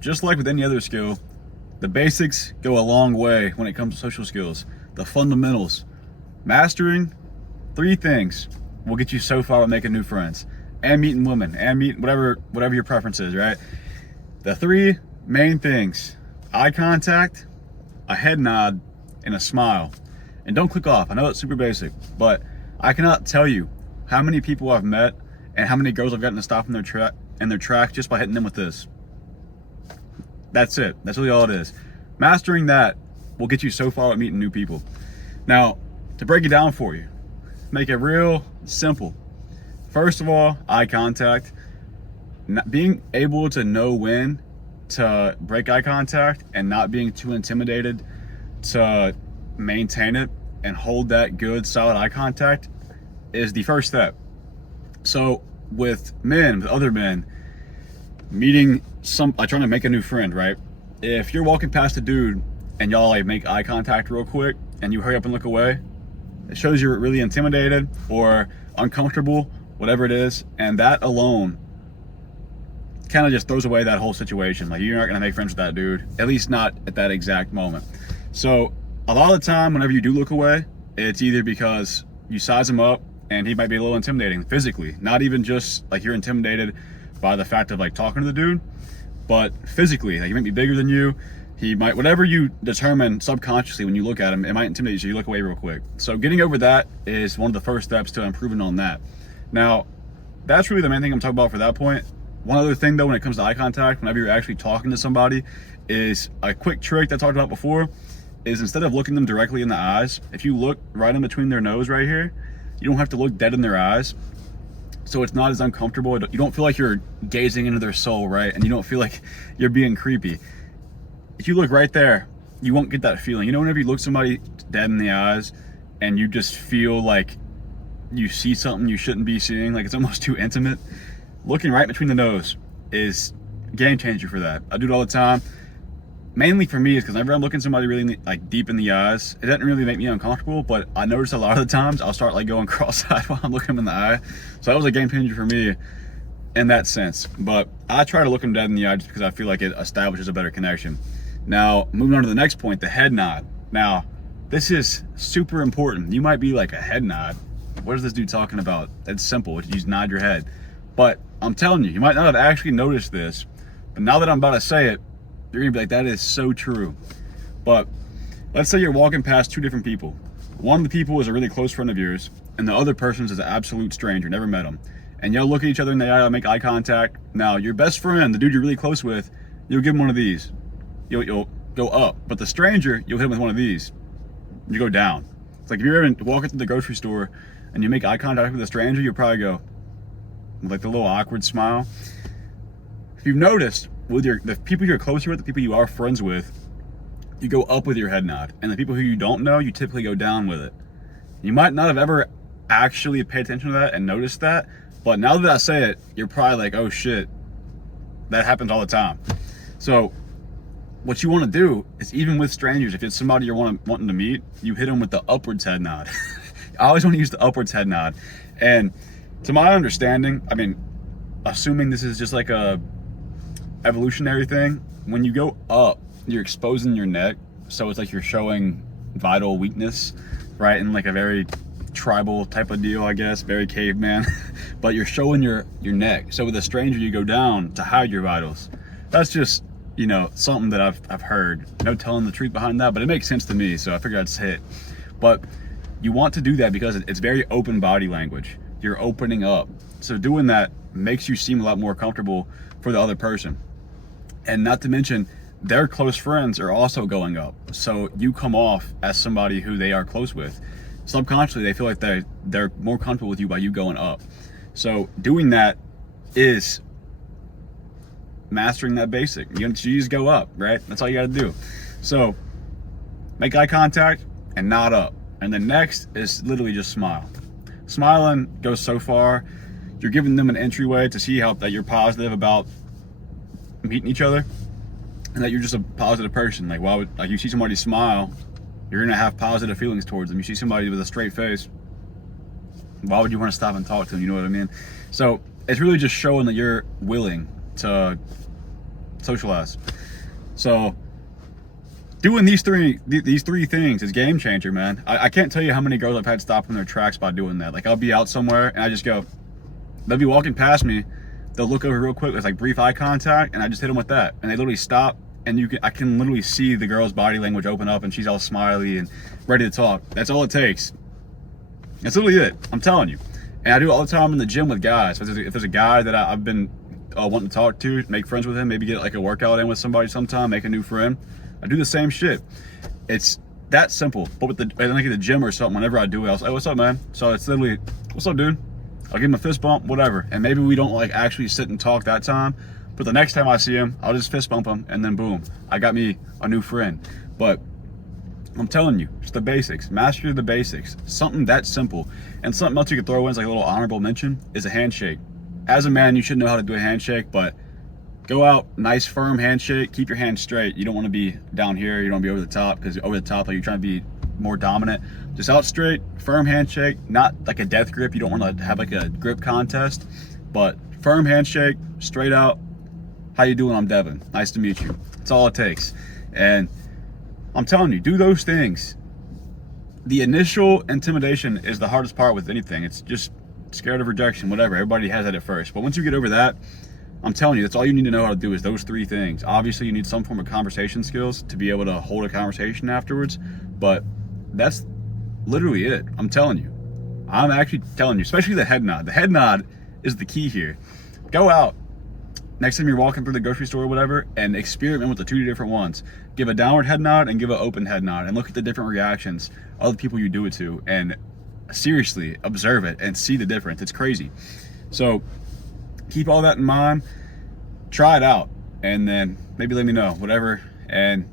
just like with any other skill, the basics go a long way when it comes to social skills. The fundamentals. Mastering 3 things will get you so far with making new friends and meeting women and meeting whatever your preference is, right? The 3 main things: eye contact, a head nod, and a smile. And don't click off. I know it's super basic, but I cannot tell you how many people I've met and how many girls I've gotten to stop in their track just by hitting them with this. That's it. That's really all it is. Mastering that will get you so far with meeting new people. Now, to break it down for you, make it real simple. First of all, eye contact. Being able to know when to break eye contact and not being too intimidated to maintain it and hold that good, solid eye contact is the first step. So with other men, trying to make a new friend, right? If you're walking past a dude and y'all like make eye contact real quick and you hurry up and look away, it shows you're really intimidated or uncomfortable, whatever it is, and that alone kind of just throws away that whole situation. Like, you're not gonna make friends with that dude, at least not at that exact moment. So a lot of the time, whenever you do look away, it's either because you size him up and he might be a little intimidating physically, not even just like you're intimidated by the fact of like talking to the dude, but physically, like he might be bigger than you. He might, whatever you determine subconsciously when you look at him, it might intimidate you. You look away real quick. So getting over that is one of the first steps to improving on that. Now, that's really the main thing I'm talking about for that point. One other thing though, when it comes to eye contact, whenever you're actually talking to somebody, is a quick trick that I talked about before, is instead of looking them directly in the eyes, if you look right in between their nose right here, you don't have to look dead in their eyes. So it's not as uncomfortable. You don't feel like you're gazing into their soul, right? And you don't feel like you're being creepy. If you look right there, you won't get that feeling. You know, whenever you look somebody dead in the eyes and you just feel like you see something you shouldn't be seeing, like it's almost too intimate, looking right between the nose is a game changer for that. I do it all the time. Mainly for me is because whenever I'm looking somebody really like deep in the eyes, it doesn't really make me uncomfortable, but I notice a lot of the times I'll start like going cross-eyed while I'm looking them in the eye. So that was a game changer for me in that sense. But I try to look them dead in the eye just because I feel like it establishes a better connection. Now, moving on to the next point, the head nod. Now, this is super important. You might be like, a head nod? What is this dude talking about? It's simple. You just nod your head. But I'm telling you, you might not have actually noticed this, but now that I'm about to say it, you're gonna be like, that is so true. But let's say you're walking past 2 different people. One of the people is a really close friend of yours, and the other person is an absolute stranger, never met him. And y'all look at each other in the eye, make eye contact. Now, your best friend, the dude you're really close with, you'll give him one of these. You'll go up. But the stranger, you'll hit him with one of these. You go down. It's like if you're ever walking through the grocery store and you make eye contact with a stranger, you'll probably go with like the little awkward smile. If you've noticed, with the people you're closer with, the people you are friends with, you go up with your head nod. And the people who you don't know, you typically go down with it. You might not have ever actually paid attention to that and noticed that, but now that I say it, you're probably like, oh shit, that happens all the time. So what you want to do is, even with strangers, if it's somebody you're wanting to meet, you hit them with the upwards head nod. I always want to use the upwards head nod. And to my understanding, I mean, assuming this is just like a evolutionary thing, when you go up, you're exposing your neck, so it's like you're showing vital weakness, right? In like a very tribal type of deal, I guess, very caveman. But you're showing your neck. So with a stranger, you go down to hide your vitals. That's just, you know, something that I've heard. No telling the truth behind that, but it makes sense to me, so I figured I'd say it. But you want to do that because it's very open body language. You're opening up. So doing that makes you seem a lot more comfortable for the other person. And not to mention, their close friends are also going up. So you come off as somebody who they are close with. Subconsciously, they feel like they're more comfortable with you by you going up. So doing that is mastering that basic. You just go up, right? That's all you got to do. So make eye contact and nod up. And then next is literally just smile. Smiling goes so far. You're giving them an entryway to see how that you're positive about meeting each other, and that you're just a positive person. Like, why would, like, you see somebody smile, you're gonna have positive feelings towards them. You see somebody with a straight face, why would you want to stop and talk to them? You know what I mean? So it's really just showing that you're willing to socialize. So doing these three things is game changer, man. I can't tell you how many girls I've had stop in their tracks by doing that. Like, I'll be out somewhere and I just go, they'll be walking past me, they'll look over real quick, it's like brief eye contact, and I just hit them with that, and they literally stop, and I can literally see the girl's body language open up, and she's all smiley and ready to talk. That's all it takes. That's literally it. I'm telling you. And I do it all the time in the gym with guys. If there's a guy that I've been wanting to talk to, make friends with him, maybe get like a workout in with somebody sometime, make a new friend, I do the same shit. It's that simple. But with like at the gym or something, whenever I do it, I'll say, hey, what's up, man? So it's literally, what's up, dude? I'll give him a fist bump, whatever. And maybe we don't like actually sit and talk that time, but the next time I see him, I'll just fist bump him, and then boom, I got me a new friend. But I'm telling you, it's the basics. Master the basics. Something that simple. And something else you could throw in as like a little honorable mention is a handshake. As a man, you should know how to do a handshake, but go out, nice firm handshake, keep your hand straight. You don't want to be down here, you don't want to be over the top, because over the top, like you're trying to be more dominant. Just out straight, firm handshake, not like a death grip. You don't want to have like a grip contest, but firm handshake, straight out. How you doing? I'm Devin. Nice to meet you. That's all it takes. And I'm telling you, do those things. The initial intimidation is the hardest part with anything. It's just scared of rejection, whatever. Everybody has that at first. But once you get over that, I'm telling you, that's all you need to know how to do is those three things. Obviously, you need some form of conversation skills to be able to hold a conversation afterwards, but that's literally it. I'm telling you. I'm actually telling you, especially the head nod. The head nod is the key here. Go out. Next time you're walking through the grocery store or whatever, and experiment with the two different ones. Give a downward head nod and give an open head nod, and look at the different reactions of the people you do it to, and seriously observe it and see the difference. It's crazy. So keep all that in mind. Try it out, and then maybe let me know, whatever. And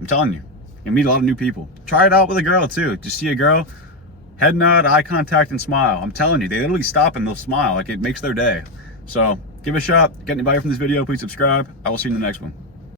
I'm telling you, you'll meet a lot of new people. Try it out with a girl too. Just see a girl, head nod, eye contact, and smile. I'm telling you, they literally stop and they'll smile. Like, it makes their day. So give it a shot. Get any value from this video, please subscribe. I will see you in the next one.